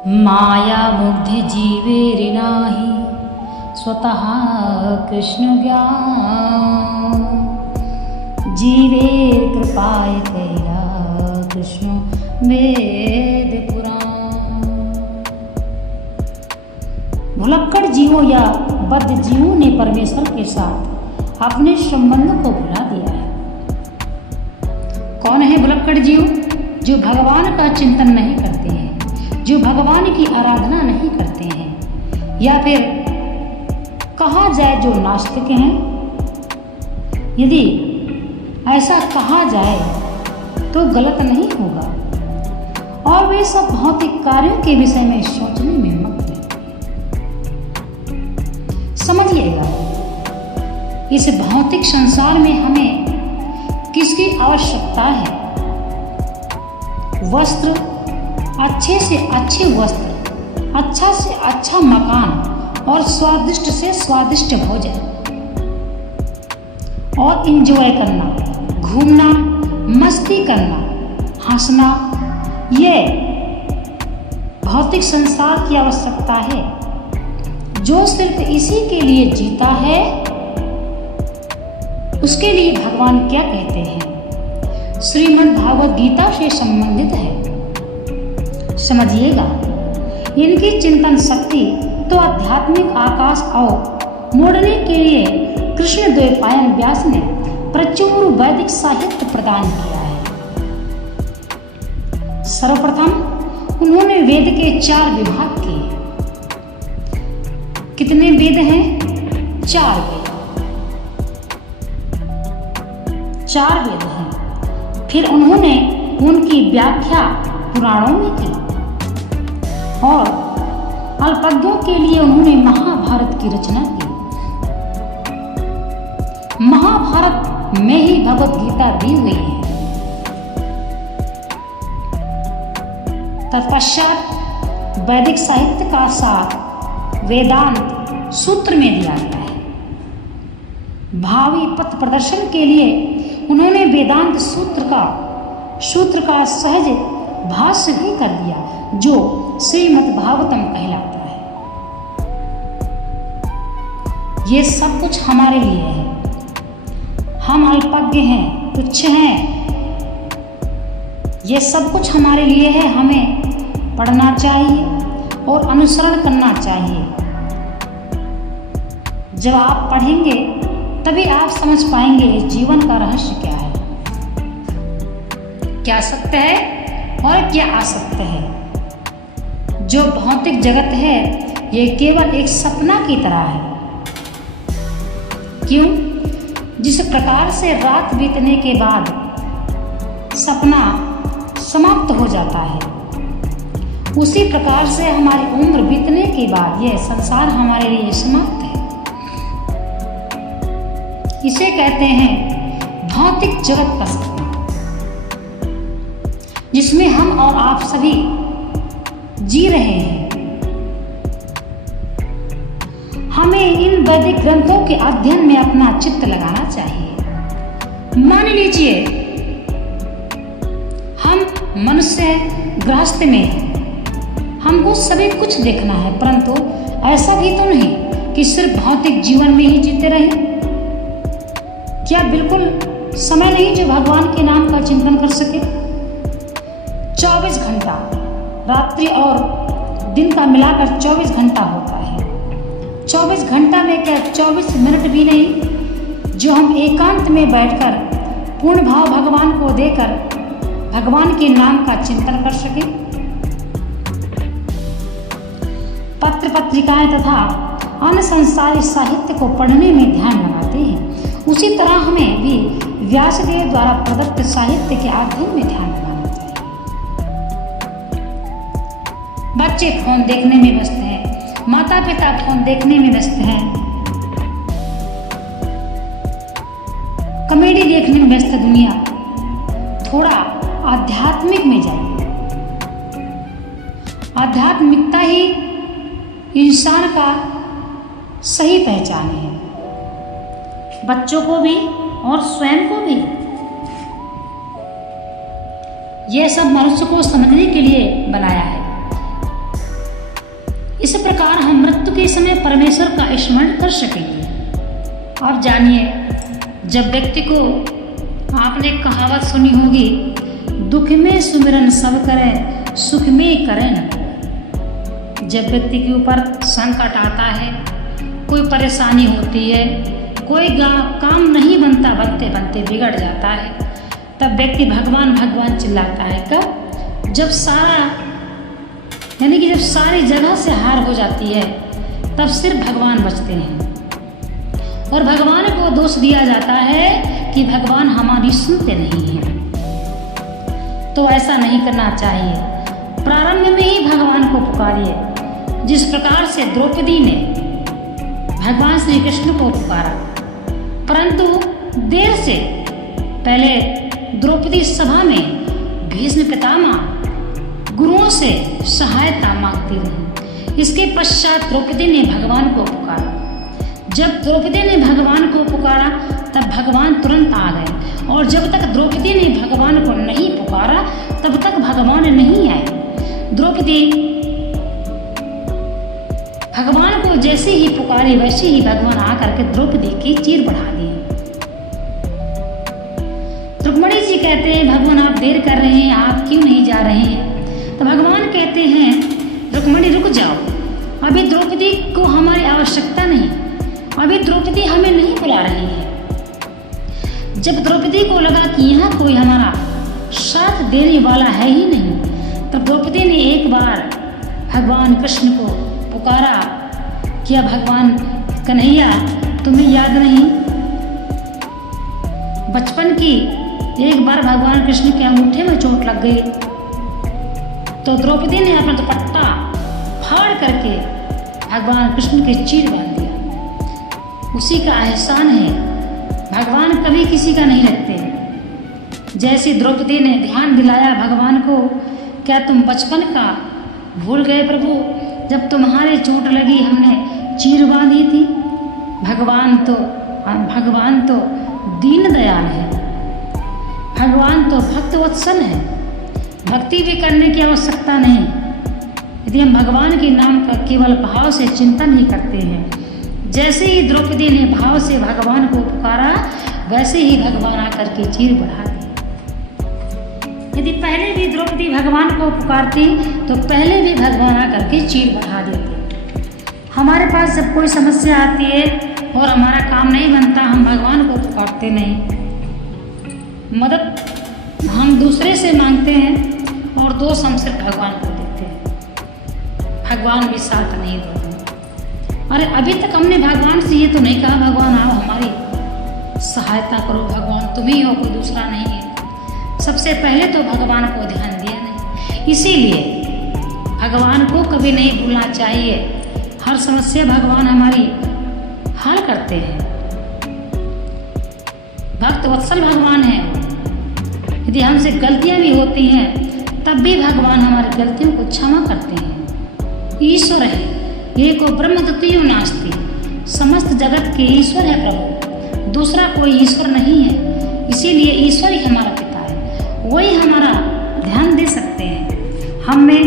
माया मुग्ध जीवेरिनाहि स्वतः कृष्ण ज्ञान जीवे कृपाय कैला कृष्ण वेद पुराण। भुलक्कड़ जीवों या बद्ध जीवों ने परमेश्वर के साथ अपने संबंध को भुला दिया है। कौन है भुलक्कड़ जीव? जो भगवान का चिंतन नहीं करते हैं, जो भगवान की आराधना नहीं करते हैं, या फिर कहा जाए जो नास्तिक हैं। यदि ऐसा कहा जाए तो गलत नहीं होगा, और वे सब भौतिक कार्यों के विषय में सोचने में मग्न हैं। समझिएगा, इस भौतिक संसार में हमें किसकी आवश्यकता है? वस्त्र, अच्छे से अच्छे वस्त्र, अच्छा से अच्छा मकान और स्वादिष्ट से स्वादिष्ट भोजन, और एंजॉय करना, घूमना, मस्ती करना, हंसना, ये भौतिक संसार की आवश्यकता है। जो सिर्फ इसी के लिए जीता है, उसके लिए भगवान क्या कहते हैं? श्रीमद् भागवत गीता से संबंधित है। समझिएगा, इनकी चिंतन शक्ति तो आध्यात्मिक आकाश और मोड़ने के लिए कृष्ण द्वैपायन व्यास ने प्रचुर वैदिक साहित्य प्रदान किया है। सर्वप्रथम उन्होंने वेद के 4 विभाग किए। कितने वेद हैं? 4 वेद। 4 वेद हैं। फिर उन्होंने उनकी व्याख्या पुराणों में की, और अल्पज्ञों के लिए उन्होंने महाभारत की रचना की। महाभारत में ही भगवत गीता दी हुई है। तत्पश्चात वैदिक साहित्य का सार वेदांत सूत्र में दिया गया है। भावी पथ प्रदर्शन के लिए उन्होंने वेदांत सूत्र का सहज भाष्य भी कर दिया, जो श्रीमद् भागवतम कहलाता है। ये सब कुछ हमारे लिए है। हम अल्पज्ञ हैं, तुच्छ हैं। ये सब कुछ हमारे लिए है। हमें पढ़ना चाहिए और अनुसरण करना चाहिए। जब आप पढ़ेंगे तभी आप समझ पाएंगे जीवन का रहस्य क्या है, क्या सत्य है और क्या असत्य है। जो भौतिक जगत है, ये केवल एक सपना की तरह है। क्यों? जिस प्रकार से रात बीतने के बाद सपना समाप्त हो जाता है, उसी प्रकार से हमारी उम्र बीतने के बाद यह संसार हमारे लिए समाप्त है। इसे कहते हैं भौतिक जगत का सपना, जिसमें हम और आप सभी जी रहे हैं। हमें इन वैदिक ग्रंथों के अध्ययन में अपना चित्त लगाना चाहिए। मान लीजिए हम मनुष्य गृहस्थ में हैं, हमको सभी कुछ देखना है, परंतु ऐसा भी तो नहीं कि सिर्फ भौतिक जीवन में ही जीते रहें। क्या बिल्कुल समय नहीं जो भगवान के नाम का चिंतन कर सके? 24 घंटा, रात्रि और दिन का मिलाकर 24 घंटा होता है। 24 घंटा में क्या 24 मिनट भी नहीं जो हम एकांत में बैठकर पूर्ण भाव भगवान को देकर भगवान के नाम का चिंतन कर सके? पत्र पत्रिकाएं तथा अन्य संसारी साहित्य को पढ़ने में ध्यान लगाते हैं, उसी तरह हमें भी व्यास के द्वारा प्रदत्त साहित्य के अध्ययन में ध्यान लगाना चाहिए। बच्चे फोन देखने में व्यस्त हैं, माता पिता फोन देखने में व्यस्त हैं, कॉमेडी देखने में व्यस्त है दुनिया। थोड़ा आध्यात्मिक में जाइए। आध्यात्मिकता ही इंसान का सही पहचान है, बच्चों को भी और स्वयं को भी। यह सब मनुष्य को समझने के लिए बनाया है। इस प्रकार हम मृत्यु के समय परमेश्वर का स्मरण कर सकेंगे। आप जानिए, जब व्यक्ति को, आपने कहावत सुनी होगी, दुख में सुमिरन सब करे, सुख में करे न कोई। जब व्यक्ति के ऊपर संकट आता है, कोई परेशानी होती है, कोई काम नहीं बनता, बनते बनते बिगड़ जाता है, तब व्यक्ति भगवान भगवान चिल्लाता है। कब? जब जब सारी जगह से हार हो जाती है, तब सिर्फ भगवान बचते हैं। और भगवान को दोष दिया जाता है कि भगवान हमारी सुनते नहीं हैं। तो ऐसा नहीं करना चाहिए। प्रारंभ में ही भगवान को पुकारिए, जिस प्रकार से द्रौपदी ने भगवान श्री कृष्ण को पुकारा। परंतु देर से पहले द्रौपदी सभा में भीष्म पितामह गुरुओं से सहायता मांगती रही। इसके पश्चात द्रौपदी ने भगवान को पुकारा। जब द्रौपदी ने भगवान को पुकारा, तब भगवान तुरंत आ गए। और जब तक द्रौपदी ने भगवान को नहीं पुकारा, तब तक भगवान नहीं आए। द्रौपदी भगवान को जैसे ही पुकारी, वैसे ही भगवान आकर के द्रौपदी की चीर बढ़ा दी। रुक्मणी जी कहते हैं, भगवान आप देर कर रहे हैं, आप क्यों नहीं जा रहे हैं? तो भगवान कहते हैं, रुक्मणी रुक जाओ, अभी द्रौपदी को हमारी आवश्यकता नहीं, अभी द्रौपदी हमें नहीं बुला रही है। जब द्रौपदी को लगा कि यहाँ कोई हमारा साथ देने वाला है ही नहीं, तब द्रौपदी ने एक बार भगवान कृष्ण को पुकारा। क्या भगवान कन्हैया तुम्हें याद नहीं? बचपन की एक बार भगवान कृष्ण के अंगूठे में चोट लग गई, तो द्रौपदी ने अपना दुपट्टा फाड़ करके भगवान कृष्ण के चीर बांध दिया। उसी का एहसान है, भगवान कभी किसी का नहीं रखते। जैसे द्रौपदी ने ध्यान दिलाया भगवान को, क्या तुम बचपन का भूल गए प्रभु, जब तुम्हारे चोट लगी हमने चीर बांधी थी? भगवान तो दीन दयाल है, भगवान तो भक्त वत्सल है। भक्ति भी करने की आवश्यकता नहीं, यदि हम भगवान के नाम का केवल भाव से चिंतन ही करते हैं। जैसे ही द्रौपदी ने भाव से भगवान को पुकारा, वैसे ही भगवान आकर के चीर बढ़ा दी। यदि पहले भी द्रौपदी भगवान को पुकारती, तो पहले भी भगवान आकर के चीर बढ़ा देते। हमारे पास जब कोई समस्या आती है और हमारा काम नहीं बनता, हम भगवान को पुकारते नहीं। मदद हम दूसरे से मांगते हैं और दोष हम सिर्फ भगवान को देते हैं। भगवान भी साथ नहीं देते। अरे अभी तक हमने भगवान से ये तो नहीं कहा, भगवान आओ हमारी सहायता करो, भगवान तुम ही हो, कोई दूसरा नहीं है। सबसे पहले तो भगवान को ध्यान दिया नहीं। इसीलिए भगवान को कभी नहीं भूलना चाहिए। हर समस्या भगवान हमारी हल करते हैं। भक्त वत्सल भगवान है। यदि हमसे गलतियां भी होती हैं, तब भी भगवान हमारी गलतियों को क्षमा करते हैं। ईश्वर है, एको ब्रह्म द्वितीयो नास्ति, समस्त जगत के ईश्वर है प्रभु, दूसरा कोई ईश्वर नहीं है। इसीलिए ईश्वर ही हमारा पिता है, वही हमारा ध्यान दे सकते हैं। हम में